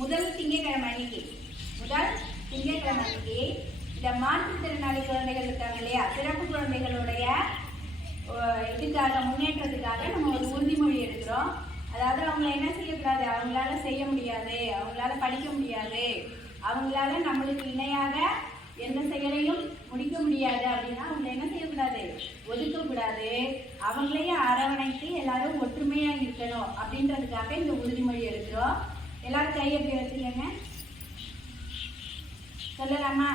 முதல் திங்கட்கிழமை அன்னைக்கு இந்த மாற்றுத்திறனாளி குழந்தைகள் இருக்காங்க இல்லையா, சிறப்பு குழந்தைகளுடைய இதுக்காக முன்னேற்றத்துக்காக நம்ம ஒரு உறுதிமொழி எடுக்கிறோம். அதாவது அவங்கள என்ன செய்யக்கூடாது, அவங்களால செய்ய முடியாது, அவங்களால படிக்க முடியாது, அவங்களால நம்மளுக்கு இணையாக எந்த செயலையும் முடிக்க முடியாது அப்படின்னா அவங்களை என்ன செய்யக்கூடாது, ஒதுக்கக்கூடாது. அவங்களையும் அரவணைத்து எல்லாரும் ஒற்றுமையா இருக்கணும் அப்படின்றதுக்காக இந்த உறுதிமொழி எடுக்கிறோம். எல்லாரும் கை எப்படி வச்சுக்கங்க, சொல்லலாமா?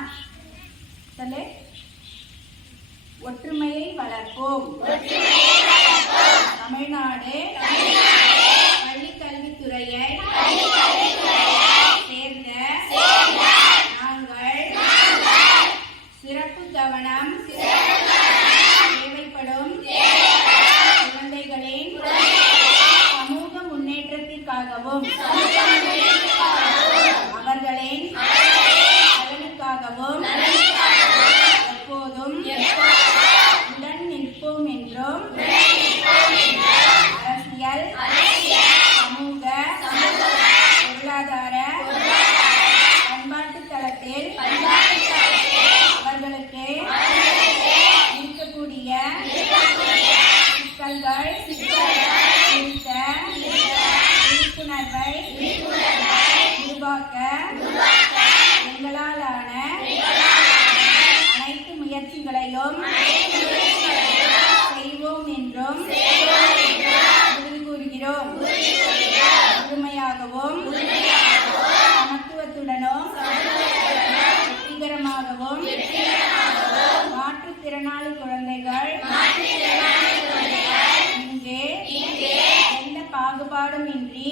சொல்லு. ஒற்றுமையை வளர்ப்போம். தமிழ்நாடு பள்ளிக்கல்வித்துறையை சேர்ந்த நாங்கள் சிறப்பு கவனம் தேவைப்படும் குழந்தைகளின் சமூக முன்னேற்றத்திற்காகவும் அவர்களின் நலனுக்காகவும் எப்போதும் உடன் நிற்போம் என்றும் அரசியல், சமூக, பொருளாதார, பண்பாட்டு தளத்தில் அவர்களுக்கு இருக்கக்கூடிய சிக்கல்கள் குறித்த விழிப்புணர்வை உருவாக்க எங்களாலான அனைத்து முயற்சிகளையும் செய்வோம் என்றும் உறுதி கூறுகிறோம். முழுமையாகவும் சமத்துவத்துடனும் வெற்றிகரமாகவும் மாற்றுத்திறனாளி குழந்தைகள் இங்கே எந்த பாகுபாடும் இன்றி